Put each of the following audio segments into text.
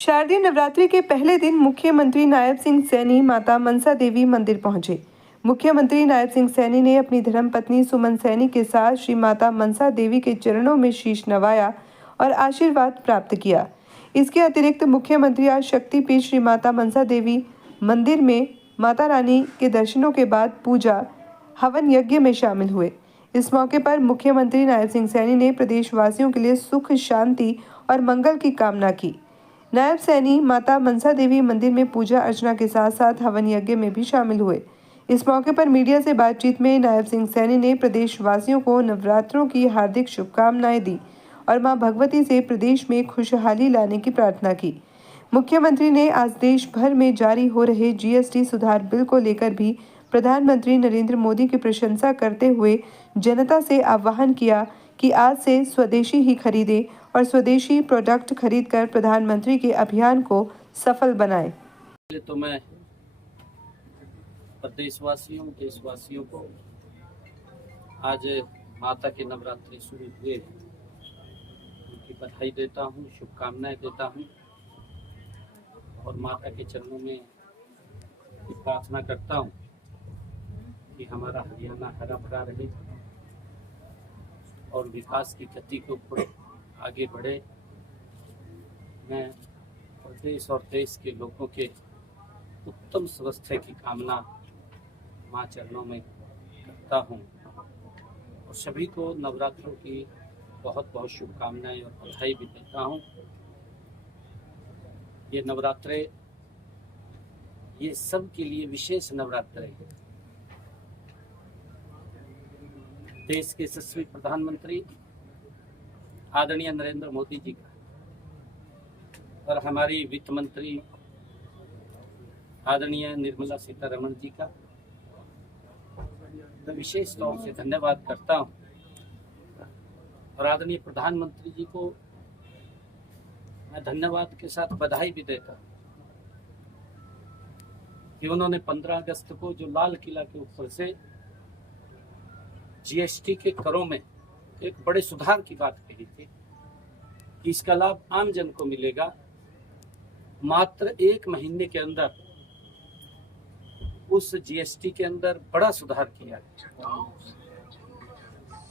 शारदीय नवरात्रि के पहले दिन मुख्यमंत्री नायब सिंह सैनी माता मनसा देवी मंदिर पहुंचे। मुख्यमंत्री नायब सिंह सैनी ने अपनी धर्मपत्नी सुमन सैनी के साथ श्री माता मनसा देवी के चरणों में शीश नवाया और आशीर्वाद प्राप्त किया। इसके अतिरिक्त मुख्यमंत्री आज शक्तिपीठ श्री माता मनसा देवी मंदिर में माता रानी के दर्शनों के बाद पूजा हवन यज्ञ में शामिल हुए। इस मौके पर मुख्यमंत्री नायब सिंह सैनी ने प्रदेशवासियों के लिए सुख, शांति और मंगल की कामना की। नायब सैनी माता मनसा देवी मंदिर में पूजा अर्चना के साथ साथ हवन यज्ञ में भी शामिल हुए। इस मौके पर मीडिया से बातचीत में नायब सिंह सैनी ने प्रदेशवासियों को नवरात्रों की हार्दिक शुभकामनाएं दी और मां भगवती से प्रदेश में खुशहाली लाने की प्रार्थना की। मुख्यमंत्री ने आज देश भर में जारी हो रहे जीएसटी सुधार बिल को लेकर भी प्रधानमंत्री नरेंद्र मोदी की प्रशंसा करते हुए जनता से आह्वान किया कि आज से स्वदेशी ही खरीदें और स्वदेशी प्रोडक्ट खरीदकर प्रधानमंत्री के अभियान को सफल बनाएं। तो मैं प्रदेशवासियों देशवासियों को आज माता के नवरात्रि शुरू हुए उनकी बधाई देता हूँ, शुभकामनाएं देता हूँ और माता के चरणों में प्रार्थना करता हूँ कि हमारा हरियाणा हरा भरा रहे और विकास की गति के ऊपर आगे बढ़े। मैं प्रदेश और देश के लोगों के उत्तम स्वास्थ्य की कामना मां चरणों में करता हूं और सभी को नवरात्रों की बहुत बहुत शुभकामनाएं और बधाई भी देता हूं। ये नवरात्रे ये सब के लिए विशेष नवरात्रे हैं। देश के यशस्वी प्रधानमंत्री आदरणीय नरेंद्र मोदी जी का और हमारी वित्त मंत्री आदरणीय निर्मला सीतारमण जी का मैं विशेष तौर से धन्यवाद करता हूं और आदरणीय प्रधानमंत्री जी को मैं धन्यवाद के साथ बधाई भी देता हूं कि उन्होंने 15 अगस्त को जो लाल किला के ऊपर से जीएसटी के करों में एक बड़े सुधार की बात कही थी कि इसका लाभ आम जन को मिलेगा। मात्र 1 महीने के अंदर उस जीएसटी के अंदर बड़ा सुधार किया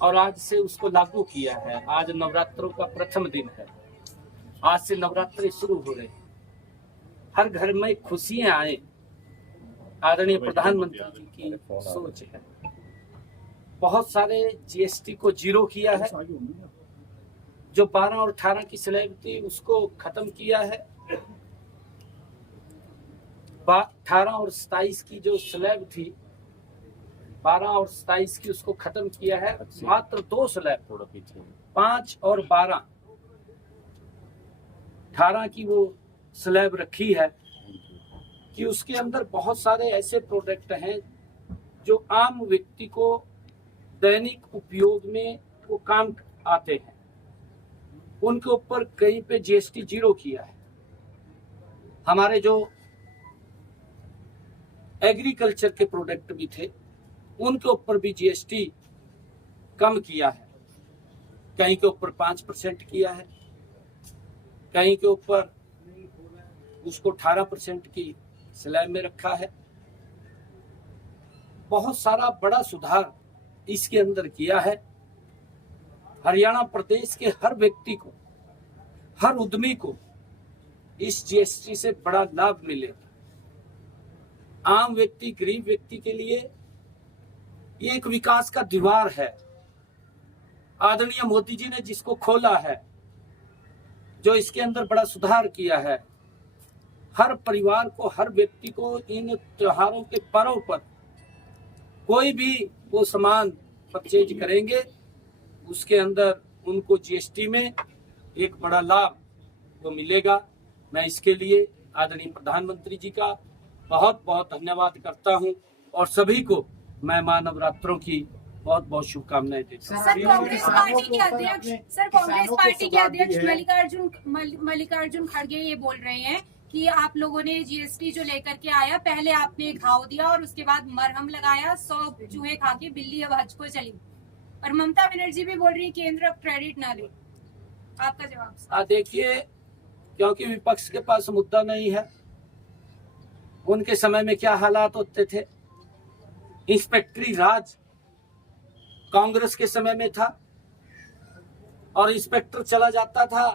और आज से उसको लागू किया है। आज नवरात्रों का प्रथम दिन है। आज से नवरात्रि शुरू हो रहे हैं। हर घर में खुशियां आए, आदरणीय प्रधानमंत्री जी की सोच है। बहुत सारे जीएसटी को जीरो किया है। जो 12 और 18 की स्लैब थी उसको खत्म किया है। 18 और 27 की जो स्लैब थी 12 और 27 की उसको खत्म किया है। मात्र 2 स्लैब 5 और 12 18 की वो स्लैब रखी है कि उसके अंदर बहुत सारे ऐसे प्रोडक्ट हैं जो आम व्यक्ति को दैनिक उपयोग में वो काम आते हैं। उनके ऊपर कहीं पे जीएसटी जीरो किया है। हमारे जो एग्रीकल्चर के प्रोडक्ट भी थे उनके ऊपर भी जीएसटी कम किया है। कहीं के ऊपर 5% किया है, कहीं के ऊपर उसको 18% की स्लैब में रखा है। बहुत सारा बड़ा सुधार इसके अंदर किया है। हरियाणा प्रदेश के हर व्यक्ति को, हर उद्यमी को इस जीएसटी से बड़ा लाभ मिलेगा। आम व्यक्ति, गरीब व्यक्ति के लिए ये एक विकास का द्वार है। आदरणीय मोदी जी ने जिसको खोला है, जो इसके अंदर बड़ा सुधार किया है, हर परिवार को, हर व्यक्ति को इन त्योहारों के पर्व पर कोई भी वो सामान परचेज करेंगे उसके अंदर उनको जीएसटी में एक बड़ा लाभ वो मिलेगा। मैं इसके लिए आदरणीय प्रधानमंत्री जी का बहुत बहुत धन्यवाद करता हूं और सभी को मैं मां नवरात्रों की बहुत बहुत शुभकामनाएं देता हूं। सर, कांग्रेस पार्टी के अध्यक्ष मल्लिकार्जुन खड़गे ये बोल रहे हैं कि आप लोगों ने जीएसटी जो लेकर के आया, पहले आपने घाव दिया और उसके बाद मरहम लगाया, 100 चूहे खा के बिल्ली अब हज को चली। और ममता बनर्जी भी बोल रही है केंद्र अब क्रेडिट ना ले। आपका जवाब? देखिए, क्योंकि विपक्ष के पास मुद्दा नहीं है। उनके समय में क्या हालात होते थे, इंस्पेक्टरी राज कांग्रेस के समय में था और इंस्पेक्टर चला जाता था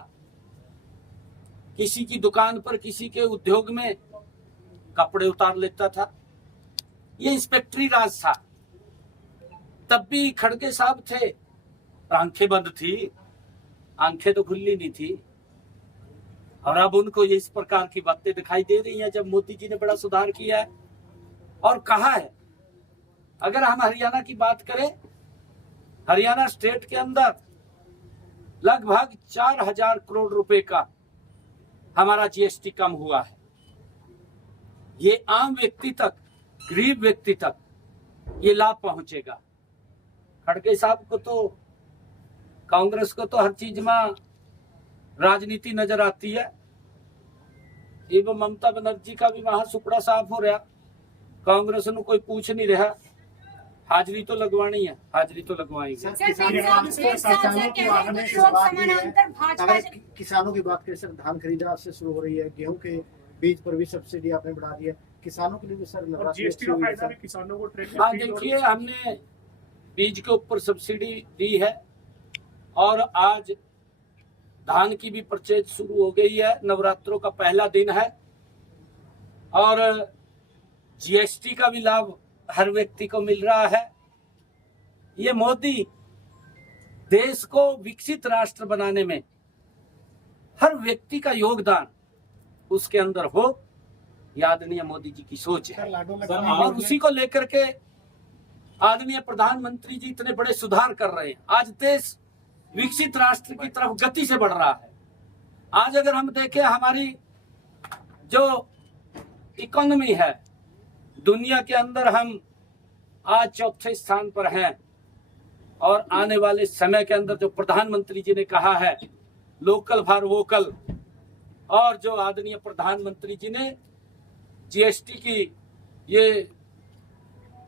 किसी की दुकान पर, किसी के उद्योग में, कपड़े उतार लेता था। ये इंस्पेक्टरी राज था। तब भी खड़गे साहब थे, आंखें बंद थी, आंखें तो खुली नहीं थी। और अब उनको ये इस प्रकार की बातें दिखाई दे रही हैं जब मोदी जी ने बड़ा सुधार किया है और कहा है। अगर हम हरियाणा की बात करें, हरियाणा स्टेट के अंदर लगभग 4000 करोड़ रुपए का हमारा जीएसटी कम हुआ है। ये आम व्यक्ति तक, गरीब व्यक्ति तक ये लाभ पहुंचेगा। खड़गे साहब को तो, कांग्रेस को तो हर चीज में राजनीति नजर आती है। एवं ममता बनर्जी का भी वहां सुपड़ा साफ हो रहा, कांग्रेस ने कोई पूछ नहीं रहा। हाजिरी तो लगवानी है, हाजिरी तो लगवाएंगे। किसानों की बात करें सर, धान खरीद आज से शुरू हो रही है, गेहूं के बीज पर भी सब्सिडी आपने बढ़ा दी है, किसानों के लिए भी सर जीएसटी का फायदा भी किसानों को हाँ देखिए, हमने बीज के ऊपर सब्सिडी दी है और आज धान की भी परचेज शुरू हो गई है। नवरात्रों का पहला दिन है और जीएसटी का भी लाभ हर व्यक्ति को मिल रहा है। ये मोदी देश को विकसित राष्ट्र बनाने में हर व्यक्ति का योगदान उसके अंदर हो, ये आदरणीय मोदी जी की सोच है और उसी को लेकर के आदरणीय प्रधानमंत्री जी इतने बड़े सुधार कर रहे हैं। आज देश विकसित राष्ट्र की तरफ गति से बढ़ रहा है। आज अगर हम देखें, हमारी जो इकोनॉमी है दुनिया के अंदर, हम आज चौथे स्थान पर हैं और आने वाले समय के अंदर जो प्रधानमंत्री जी ने कहा है लोकल फॉर वोकल, और जो आदरणीय प्रधानमंत्री जी ने जीएसटी की ये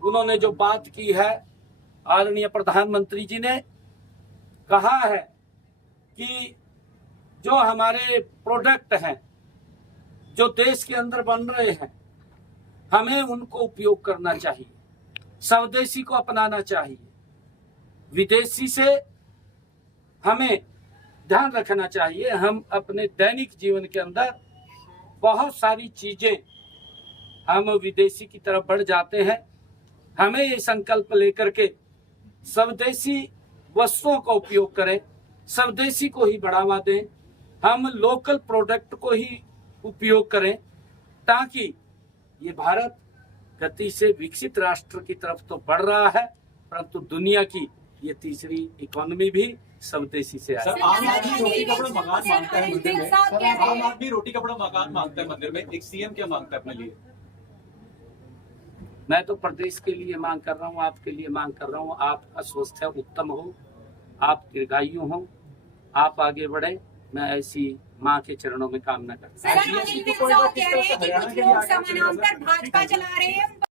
उन्होंने जो बात की है, आदरणीय प्रधानमंत्री जी ने कहा है कि जो हमारे प्रोडक्ट हैं जो देश के अंदर बन रहे हैं, हमें उनको उपयोग करना चाहिए, स्वदेशी को अपनाना चाहिए, विदेशी से हमें ध्यान रखना चाहिए। हम अपने दैनिक जीवन के अंदर बहुत सारी चीजें हम विदेशी की तरफ बढ़ जाते हैं। हमें ये संकल्प लेकर के स्वदेशी वस्तुओं का उपयोग करें, स्वदेशी को ही बढ़ावा दें, हम लोकल प्रोडक्ट को ही उपयोग करें, ताकि ये भारत गति से विकसित राष्ट्र की तरफ तो बढ़ रहा है, परंतु दुनिया की ये तीसरी इकोनॉमी भी स्वदेशी से सर, आम आदमी रोटी कपड़ा मकान मांगता है मंदिर में। सर, आम आदमी रोटी कपड़ा मकान मांगता है मंदिर में, एक सीएम क्या मांगता है अपने लिए? मैं तो प्रदेश के लिए मांग कर रहा हूँ, आपके लिए मांग कर रहा हूँ। आपका स्वास्थ्य उत्तम हो, आप दीर्घायु हो, आप आगे बढ़े, मैं ऐसी माँ के चरणों में कामना करता हूँ। सर, अनिल विज साहब कह रहे हैं कि कुछ लोग समानांतर भाजपा चला रहे हैं।